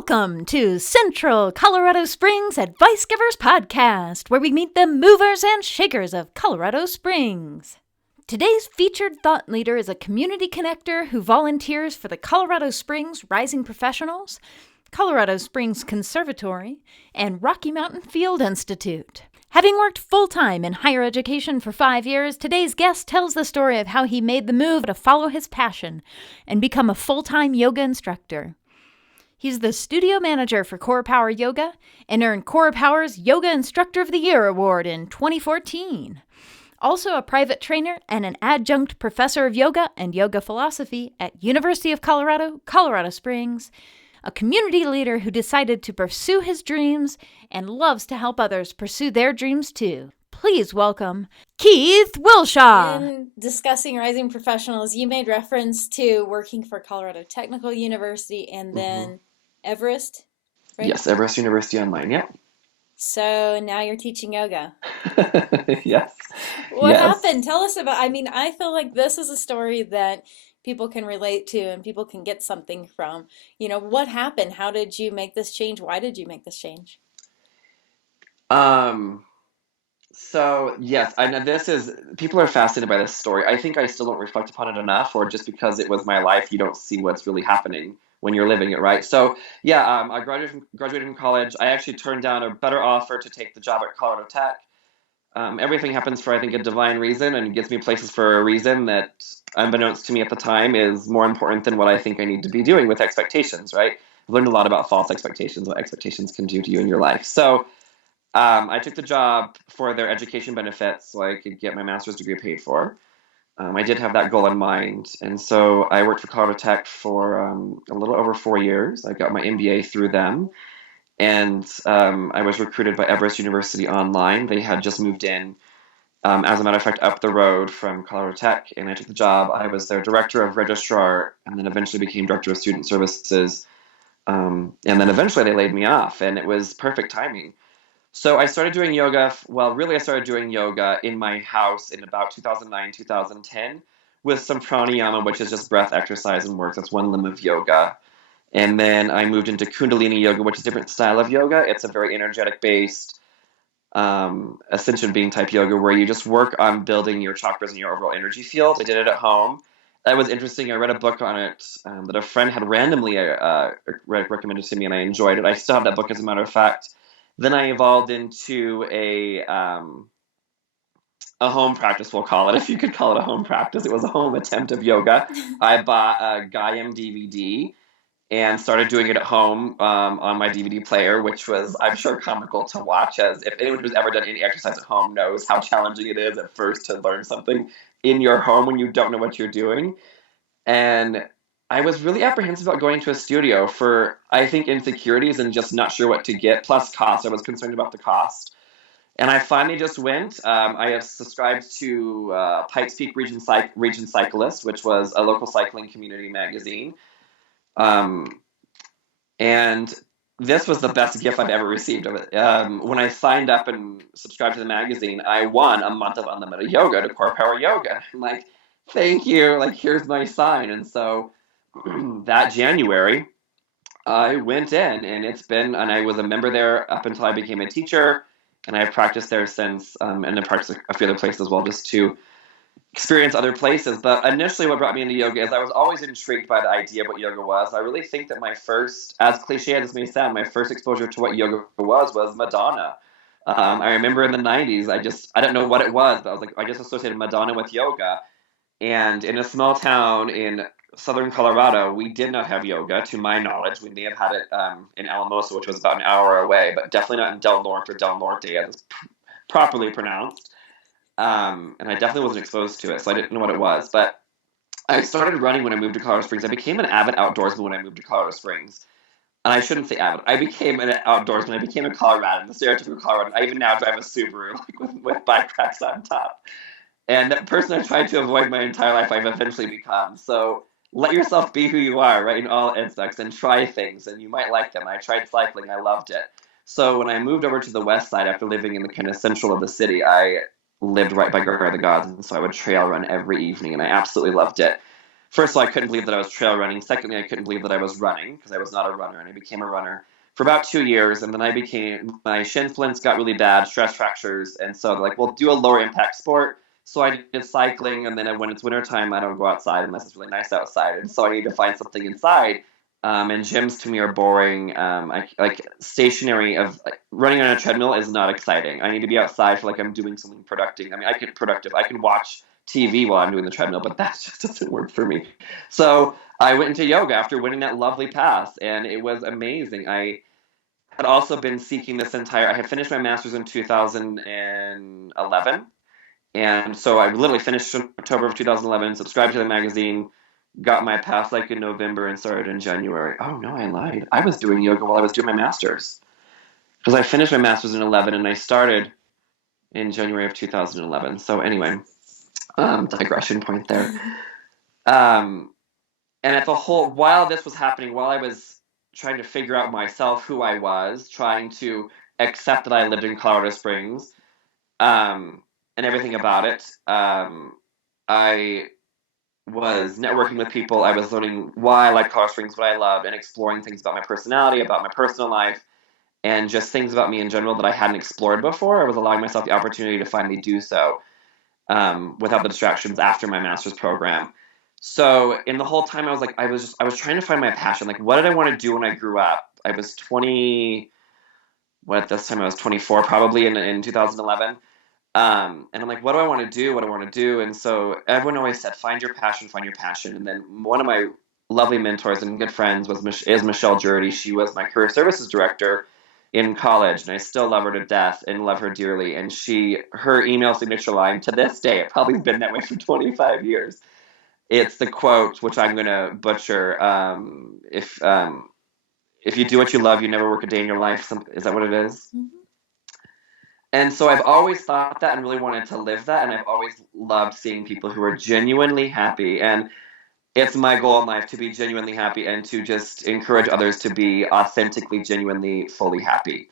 Welcome to Central Colorado Springs Advice Givers Podcast, where we meet the movers and shakers of Colorado Springs. Today's featured thought leader is a community connector who volunteers for the Colorado Springs Rising Professionals, Colorado Springs Conservatory, and Rocky Mountain Field Institute. Having worked full-time in higher education for 5 years, today's guest tells the story of how he made the move to follow his passion and become a full-time yoga instructor. He's the studio manager for Core Power Yoga and earned Core Power's Yoga Instructor of the Year award in 2014. Also a private trainer and an adjunct professor of yoga and yoga philosophy at University of Colorado, Colorado Springs, a community leader who decided to pursue his dreams and loves to help others pursue their dreams too. Please welcome Keith Willschau. In discussing Rising Professionals, you made reference to working for Colorado Technical University and then Everest, right? Yes, Everest University Online, yeah. So now you're teaching yoga. Yes. What Yes. happened? Tell us about, I feel like this is a story that people can relate to and people can get something from. What happened? How did you make this change? Why did you make this change? So yes, I know people are fascinated by this story. I think I still don't reflect upon it enough, or just because it was my life, you don't see what's really happening when you're living it, right? So yeah, I graduated from college. I actually turned down a better offer to take the job at Colorado Tech. Everything happens for, I think, a divine reason, and gets me places for a reason that, unbeknownst to me at the time, is more important than what I think I need to be doing with expectations, right? I've learned a lot about false expectations, what expectations can do to you in your life. So I took the job for their education benefits so I could get my master's degree paid for. I did have that goal in mind, and so I worked for Colorado Tech for a little over 4 years. I got my MBA through them, and I was recruited by Everest University Online. They had just moved in, as a matter of fact, up the road from Colorado Tech, and I took the job. I was their director of registrar, and then eventually became director of student services, and then eventually they laid me off, and it was perfect timing. So I started doing yoga. I started doing yoga in my house in about 2009, 2010 with some pranayama, which is just breath exercise and work. That's one limb of yoga. And then I moved into Kundalini yoga, which is a different style of yoga. It's a very energetic based, ascension being type yoga where you just work on building your chakras and your overall energy field. I did it at home. That was interesting. I read a book on it that a friend had randomly recommended to me, and I enjoyed it. I still have that book, as a matter of fact. Then I evolved into a home practice, we'll call it, if you could call it a home practice. It was a home attempt of yoga. I bought a Gaiam DVD and started doing it at home on my DVD player, which was, I'm sure, comical to watch, as if anyone who's ever done any exercise at home knows how challenging it is at first to learn something in your home when you don't know what you're doing. And I was really apprehensive about going to a studio for, I think, insecurities and just not sure what to get, plus cost. I was concerned about the cost. And I finally just went. I have subscribed to Pikes Peak Region Cyclist, which was a local cycling community magazine. And this was the best gift I've ever received of it. When I signed up and subscribed to the magazine, I won a month of unlimited yoga to Core Power Yoga. I'm like, thank you. Like, here's my sign. And so that January, I went in, and I was a member there up until I became a teacher, and I've practiced there since, and I've practiced a few other places as well, just to experience other places. But initially what brought me into yoga is I was always intrigued by the idea of what yoga was. I really think that my first, as cliche as this may sound, my first exposure to what yoga was Madonna. I remember in the 90s, I don't know what it was, but I just associated Madonna with yoga. And in a small town in southern Colorado, we did not have yoga, to my knowledge. We may have had it in Alamosa, which was about an hour away, but definitely not in Del Norte, or Del Norte, as it's properly pronounced. And I definitely wasn't exposed to it, so I didn't know what it was. But I started running when I moved to Colorado Springs. I became an avid outdoorsman when I moved to Colorado Springs. And I shouldn't say avid. I became an outdoorsman. I became a Coloradan, the stereotypical Coloradan. I even now drive a Subaru, with bike racks on top. And that person I've tried to avoid my entire life, I've eventually become. So let yourself be who you are, right, in all aspects, and try things, and you might like them. I tried cycling. I loved it. So when I moved over to the west side after living in the kind of central of the city, I lived right by Garden of the Gods, and so I would trail run every evening, and I absolutely loved it. first of all, I couldn't believe that I was trail running. Secondly, I couldn't believe that I was running because I was not a runner, and I became a runner for about 2 years, and then my shin splints got really bad, stress fractures, and so they're like, well, do a lower impact sport. So I did cycling, and then when it's wintertime, I don't go outside unless it's really nice outside, and so I need to find something inside. And gyms to me are boring. Like stationary of like, running on a treadmill is not exciting. I need to be outside for like I'm doing something productive. I mean, I can watch TV while I'm doing the treadmill, but that just doesn't work for me. So I went into yoga after winning that lovely pass, and it was amazing. I had also been seeking this I had finished my master's in 2011. And so I literally finished in October of 2011, subscribed to the magazine, got my pass like in November, and started in January. Oh, no, I lied. I was doing yoga while I was doing my master's. Because I finished my master's in 11, and I started in January of 2011. So anyway, digression point there. And while this was happening, while I was trying to figure out myself, who I was, trying to accept that I lived in Colorado Springs, and everything about it, I was networking with people. I was learning why I like Colorado Springs, what I loved, and exploring things about my personality, about my personal life, and just things about me in general that I hadn't explored before. I was allowing myself the opportunity to finally do so without the distractions after my master's program. So in the whole time, I was trying to find my passion. Like, what did I want to do when I grew up? I was 20. At this time I was 24, probably in 2011. And I'm like, what do I want to do? What do I want to do? And so everyone always said, find your passion, find your passion. And then one of my lovely mentors and good friends is Michelle Jurdy. She was my career services director in college, and I still love her to death and love her dearly. And her email signature line to this day, it probably been that way for 25 years. It's the quote, which I'm going to butcher. If you do what you love, you never work a day in your life. Is that what it is? Mm-hmm. And so I've always thought that and really wanted to live that. And I've always loved seeing people who are genuinely happy. And it's my goal in life to be genuinely happy and to just encourage others to be authentically, genuinely, fully happy.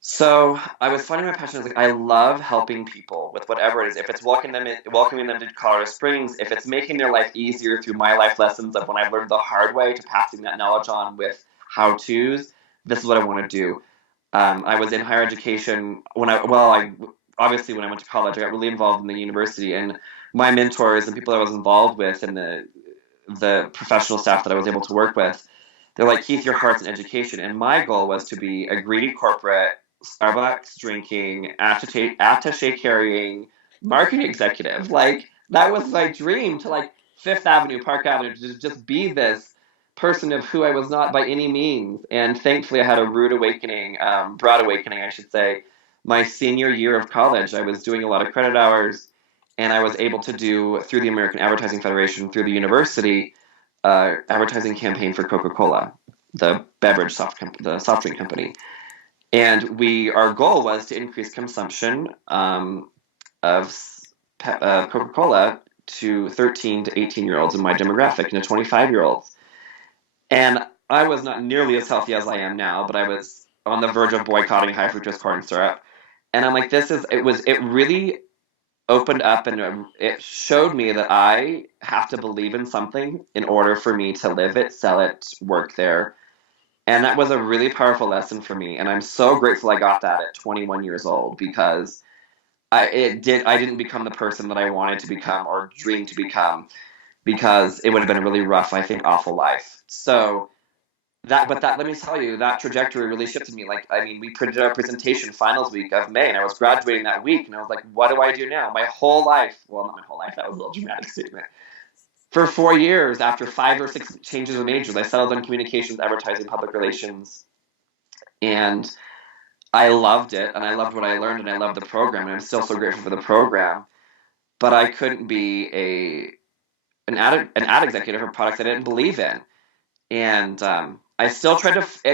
So I was finding my passion. I was like, I love helping people with whatever it is. If it's welcoming them to Colorado Springs, if it's making their life easier through my life lessons of when I've learned the hard way to passing that knowledge on with how-tos, this is what I want to do. I was in higher education when I obviously when I went to college, I got really involved in the university, and my mentors and people I was involved with and the professional staff that I was able to work with, they're like, Keith, your heart's in education. And my goal was to be a greedy corporate, Starbucks drinking, attaché carrying marketing executive. Like, that was my dream, to like Fifth Avenue, Park Avenue, to just be this person of who I was not by any means. And thankfully I had a broad awakening, I should say, my senior year of college. I was doing a lot of credit hours, and I was able to do, through the American Advertising Federation, through the university, advertising campaign for Coca-Cola, the soft drink company. And our goal was to increase consumption of Coca-Cola to 13 to 18-year-olds in my demographic, and to 25-year-olds. And I was not nearly as healthy as I am now, but I was on the verge of boycotting high fructose corn syrup. And I'm like, it really opened up, and it showed me that I have to believe in something in order for me to live it, sell it, work there. And that was a really powerful lesson for me. And I'm so grateful I got that at 21 years old, because I didn't become the person that I wanted to become or dreamed to become, because it would have been a really rough, I think, awful life. So let me tell you, that trajectory really shifted me. Like, I mean, we printed our presentation finals week of May, and I was graduating that week, and I was like, what do I do now? My whole life, well, not my whole life, that was a little dramatic statement. For 4 years, after 5 or 6 changes of majors, I settled on communications, advertising, public relations, and I loved it, and I loved what I learned, and I loved the program, and I'm still so grateful for the program. But I couldn't be an ad executive for products I didn't believe in. And I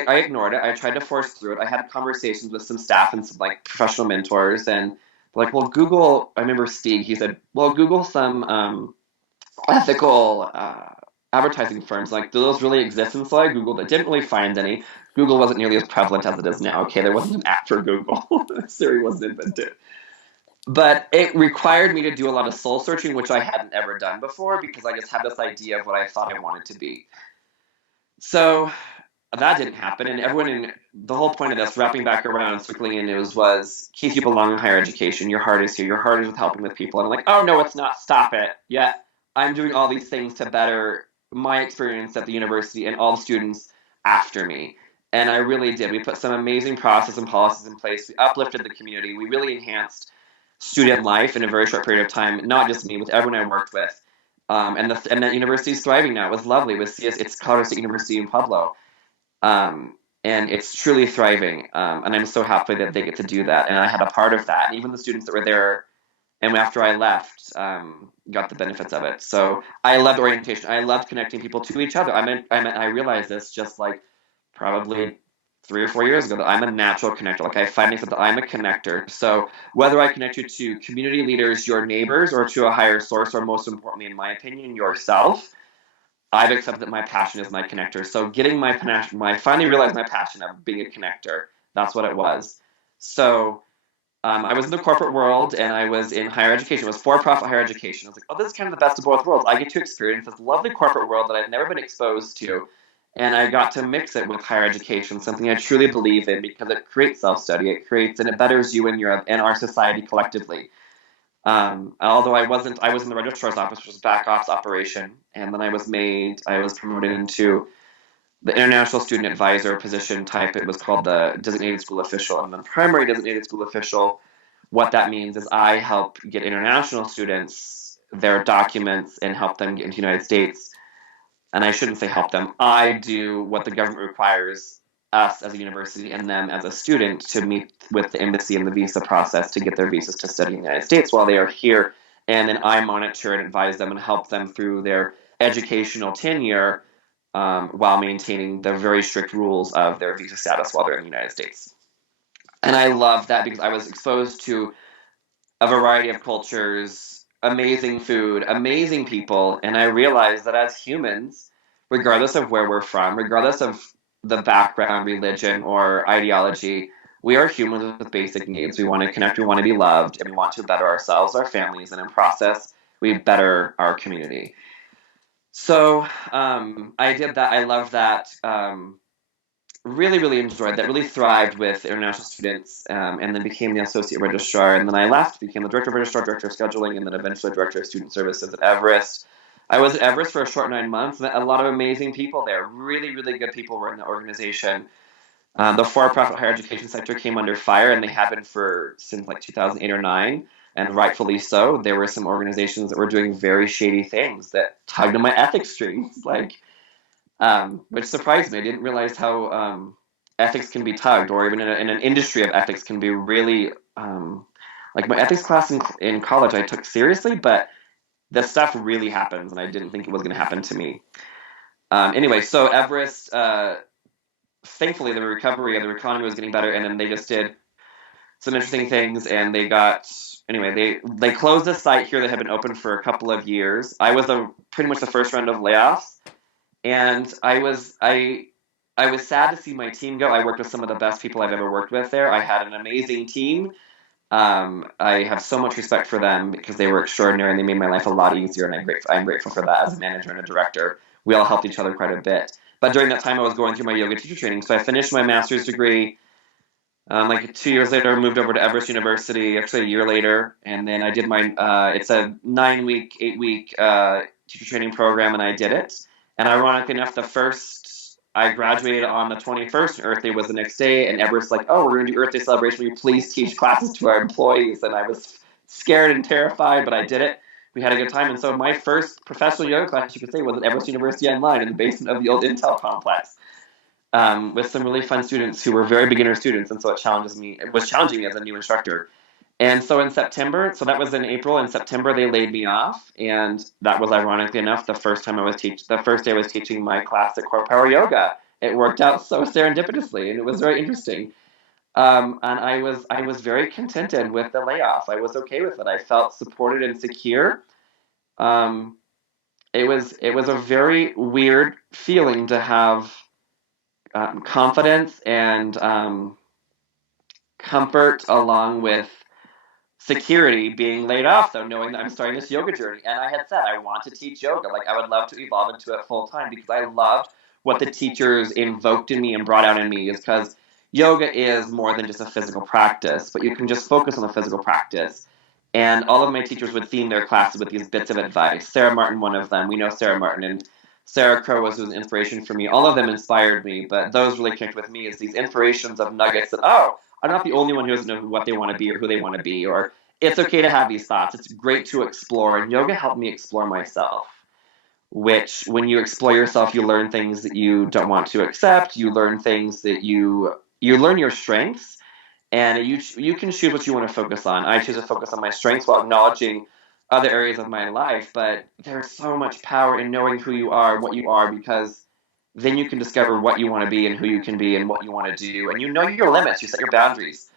ignored it. I tried to force through it. I had conversations with some staff and some like professional mentors, and like, well, Google, I remember Steve, he said, well, Google some ethical advertising firms. Like, do those really exist? And so I Googled it. Didn't really find any. Google wasn't nearly as prevalent as it is now. Okay, there wasn't an app for Google. Siri wasn't invented. But it required me to do a lot of soul searching, which I hadn't ever done before because I just had this idea of what I thought I wanted to be. So that didn't happen, and everyone in the whole point of this, wrapping back around, circling in, was Keith, you belong in higher education. Your heart is here. Your heart is with helping with people. And I'm like, oh no, it's not. Stop it. Yeah, I'm doing all these things to better my experience at the university and all the students after me. And I really did. We put some amazing processes and policies in place. We uplifted the community. We really enhanced student life in a very short period of time. Not just me, with everyone I worked with. And that university is thriving now. It was lovely. It's Colorado State University in Pueblo. Um, and it's truly thriving. And I'm so happy that they get to do that. And I had a part of that. And even the students that were there and after I left, got the benefits of it. So I loved orientation. I loved connecting people to each other. I realized this just like probably 3 or 4 years ago, that I'm a natural connector. Like I finally said that I'm a connector. So whether I connect you to community leaders, your neighbors, or to a higher source, or most importantly, in my opinion, yourself, I've accepted that my passion is my connector. So getting my passion, I finally realized my passion of being a connector. That's what it was. So I was in the corporate world and I was in higher education. It was for-profit higher education. I was like, oh, this is kind of the best of both worlds. I get to experience this lovely corporate world that I've never been exposed to. And I got to mix it with higher education, something I truly believe in because it creates self-study. It creates and it betters you and our society collectively. Although I was in the registrar's office, which was back office operation, and then I was promoted into the international student advisor position type. It was called the designated school official, and then primary designated school official. What that means is I help get international students their documents and help them get into the United States. And I shouldn't say help them. I do what the government requires us as a university and them as a student to meet with the embassy and the visa process to get their visas to study in the United States while they are here. And then I monitor and advise them and help them through their educational tenure while maintaining the very strict rules of their visa status while they're in the United States. And I love that because I was exposed to a variety of cultures, amazing food, amazing people, and I realized that as humans, regardless of where we're from, regardless of the background, religion, or ideology, we are humans with basic needs. We want to connect, we want to be loved, and we want to better ourselves, our families, and in process, we better our community. So I did that. I love that. Really, really enjoyed that, really thrived with international students, and then became the associate registrar. And then I left, became the director of registrar, director of scheduling, and then eventually director of student services at Everest. I was at Everest for a short 9 months, and a lot of amazing people there. Really, really good people were in the organization. The for-profit higher education sector came under fire, and they have been since like 2008 or 9, and rightfully so. There were some organizations that were doing very shady things that tugged on my ethics strings, which surprised me. I didn't realize how ethics can be tugged, or even in an industry of ethics can be really like my ethics class in college I took seriously, but the stuff really happens, and I didn't think it was going to happen to me. Anyway, so Everest, thankfully, the recovery of the economy was getting better, and then they just did some interesting things, and they closed the site here that had been open for a couple of years. I was pretty much the first round of layoffs. And I was sad to see my team go. I worked with some of the best people I've ever worked with there. I had an amazing team. I have so much respect for them because they were extraordinary and they made my life a lot easier. And I'm grateful for that as a manager and a director. We all helped each other quite a bit. But during that time, I was going through my yoga teacher training. So I finished my master's degree. Like 2 years later, I moved over to Everest University, actually a year later. And then I did it's a 9-week, 8-week teacher training program, and I did it. And ironically enough, I graduated on the 21st, and Earth Day was the next day, and Everest's like, oh, we're going to do Earth Day celebration. Will you please teach classes to our employees? And I was scared and terrified, but I did it. We had a good time. And so my first professional yoga class, you could say, was at Everest University Online in the basement of the old Intel complex, with some really fun students who were very beginner students. And so it was challenging me as a new instructor. And so in September, so that was in April, in September they laid me off, and that was ironically enough the first day I was teaching my class at Core Power Yoga. It worked out so serendipitously, and it was very interesting. And I was very contented with the layoff. I was okay with it. I felt supported and secure. It was a very weird feeling to have confidence and comfort along with security being laid off, though, knowing that I'm starting this yoga journey. And I had said I want to teach yoga. Like, I would love to evolve into it full time, because I loved what the teachers invoked in me and brought out in me, is because yoga is more than just a physical practice, but you can just focus on the physical practice. And all of my teachers would theme their classes with these bits of advice. Sarah Martin, one of them. We know Sarah Martin, and Sarah Crow was an inspiration for me. All of them inspired me, but those really connect with me as these inspirations of nuggets that, oh, I'm not the only one who doesn't know what they want to be or who they want to be, or it's okay to have these thoughts. It's great to explore, and yoga helped me explore myself. Which, when you explore yourself, you learn things that you don't want to accept. You learn things that you learn your strengths, and you can choose what you want to focus on. I choose to focus on my strengths while acknowledging other areas of my life. But there's so much power in knowing who you are, what you are, because then you can discover what you want to be and who you can be and what you want to do. And you know your limits. You set your boundaries.